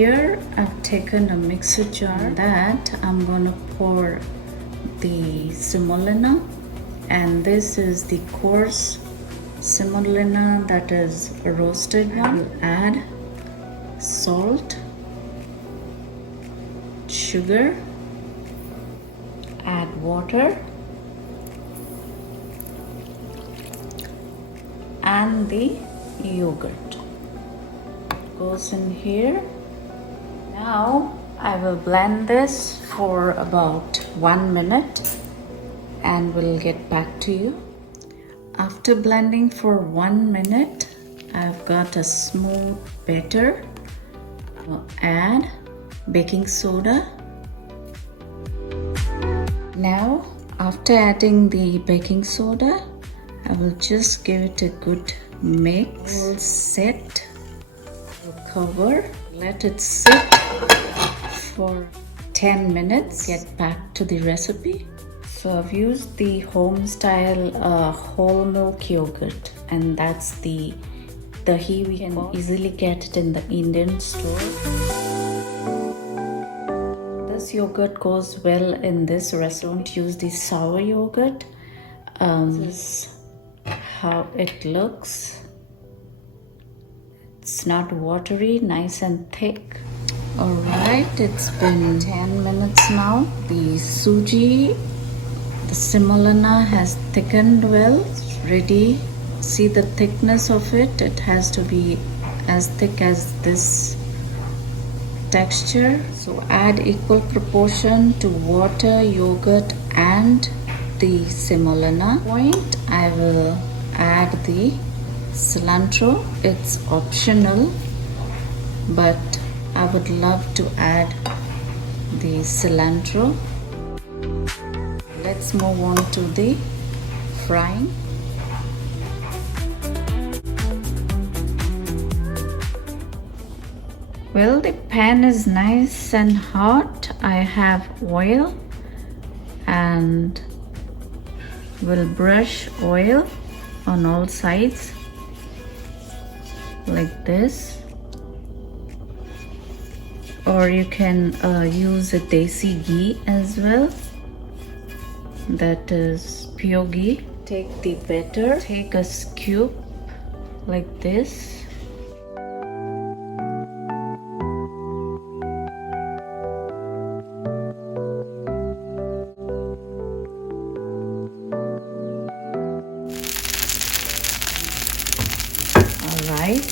here I've taken a mixer jar. That I'm gonna pour the semolina, and this is the coarse semolina, that is a roasted one. We'll add salt, sugar, add water, and the yogurt goes in here. Now I will blend this for about 1 minute and we'll get back to you. After blending for 1 minute, I've got a smooth batter. I'll add baking soda. Now, after adding the baking soda, I will just give it a good mix. All set. We'll cover, let it sit for 10 minutes. Get back to the recipe. So I've used the home style whole milk yogurt, and that's the dahi. We can easily get it in the Indian store. This yogurt goes well in this restaurant. Use the sour yogurt. This is how it looks. It's not watery, nice and thick. Alright, it's been 10 minutes now. The suji, the semolina has thickened well. It's ready. See the thickness of it. It has to be as thick as this texture. So add equal proportion to water, yogurt and the semolina. Point, I will add the cilantro. It's optional, but I would love to add the cilantro. Let's move on to the frying. Well, the pan is nice and hot. I have oil and we'll brush oil on all sides like this, or you can use a desi ghee as well, that is pure ghee. Take the batter, take a scoop like this. Alright,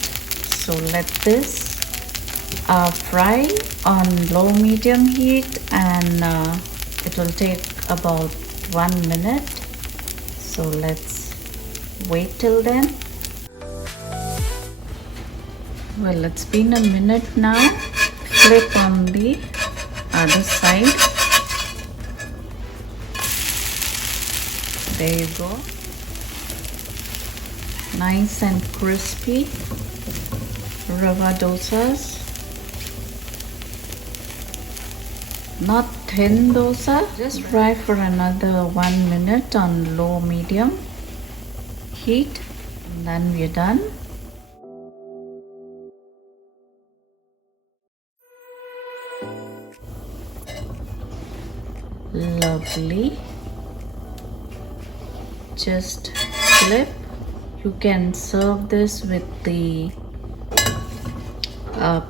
so let this fry on low medium heat, and it will take about 1 minute. So let's wait till then. Well, it's been a minute now. Flip on the other side. There you go. Nice and crispy rava dosas. Not thin dosa. Just fry for another 1 minute on low medium heat, and then we're done. Lovely. Just flip. You can serve this with the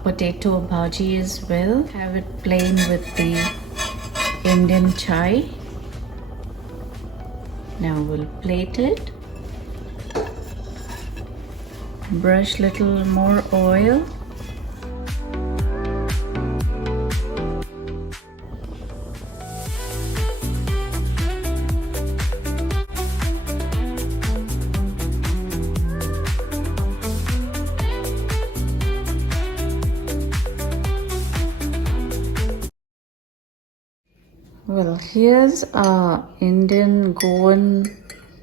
potato bhaji as well. Have it plain with the Indian chai. Now we'll plate it. Brush little more oil. Well, here's Indian Goan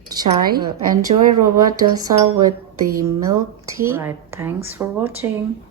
chai. Enjoy rava dosa with the milk tea. Right, thanks for watching.